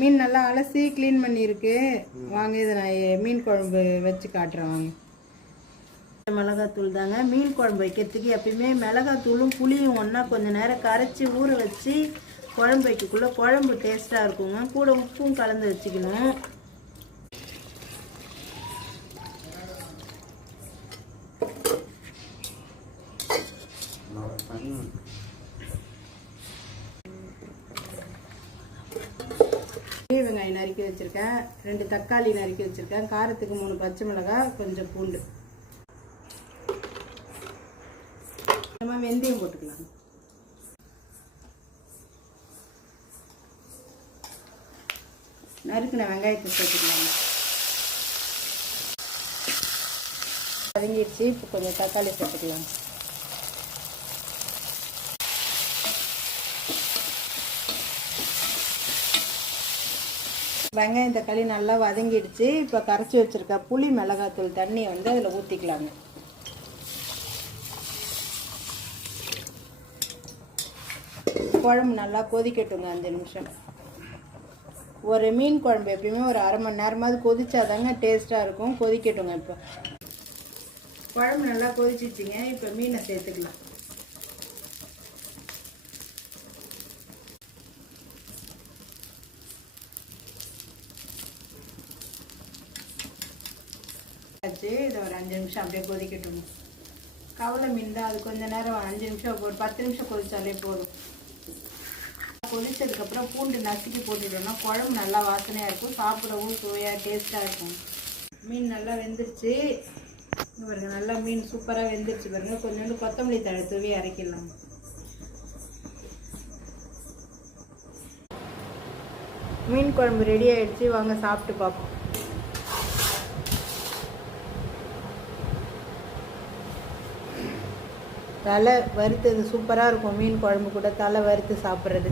மீன் நல்லா அலசி க்ளீன் பண்ணியிருக்கு. வாங்க இதை நான் மீன் குழம்பு வச்சு காட்டுறேன். வாங்க. மிளகாத்தூள் தாங்க. மீன் குழம்பு வைக்கிறதுக்கு எப்பயுமே மிளகாத்தூளும் புளியும் ஒன்றா கொஞ்சம் நேரம் கரைச்சி ஊற வச்சு குழம்பு வைக்கக்குள்ளே குழம்பு டேஸ்ட்டாக இருக்குங்க. கூட உப்பும் கலந்து வச்சுக்கணும். வெங்காயம் நறுக்கி வச்சுருக்கேன், 2 தக்காளி நறுக்கி வச்சுருக்கேன், காரத்துக்கு 3 பச்சை மிளகாய், கொஞ்சம் பூண்டு, நம்ம வெந்தயம் போட்டுக்கலாம். நறுக்கின வெங்காயத்தை சேர்த்துக்கலாம். வதங்கிடுச்சு. இப்போ கொஞ்சம் தக்காளி சேர்த்துக்கலாம். வெங்காயம் தக்காளி நல்லா வதங்கிடுச்சு. இப்போ கரைச்சி வச்சுருக்க புளி மிளகாத்தூள் தண்ணியை வந்து அதில் ஊற்றிக்கலாங்க. குழம்பு நல்லா கொதிக்கட்டுங்க 5 நிமிஷம். ஒரு மீன் குழம்பு எப்பயுமே ஒரு அரை மணி நேரமாவது கொதிச்சாதாங்க டேஸ்ட்டாக இருக்கும். கொதிக்கட்டுங்க. இப்போ குழம்பு நல்லா கொதிச்சிச்சிங்க. இப்போ மீனை சேர்த்துக்கலாம். இதை ஒரு 5 நிமிஷம் அப்படியே கொதிக்கட்டும். கவலை மீன் தான், அது கொஞ்சம் நேரம் 5 நிமிஷம் ஒரு 10 நிமிஷம் கொதிச்சாலே போதும். கொதிச்சதுக்கப்புறம் பூண்டு நசுக்கி போட்டுட்டோம்னா குழம்பு நல்லா வாசனையாக இருக்கும். சாப்பிடவும் சுவையாக டேஸ்ட்டாக இருக்கும். மீன் நல்லா வெந்துருச்சு பாருங்க. நல்லா மீன் சூப்பராக வெந்துருச்சு பாருங்க. கொஞ்சோண்டு கொத்தமல்லி தழை தூவி அரைக்கலாம். மீன் குழம்பு ரெடி ஆயிடுச்சு. வாங்க சாப்பிட்டு பார்ப்போம். தலை வறுத்தது சூப்பராக இருக்கும். மீன் குழம்பு கூட தலை வறுத்து சாப்பிட்றது.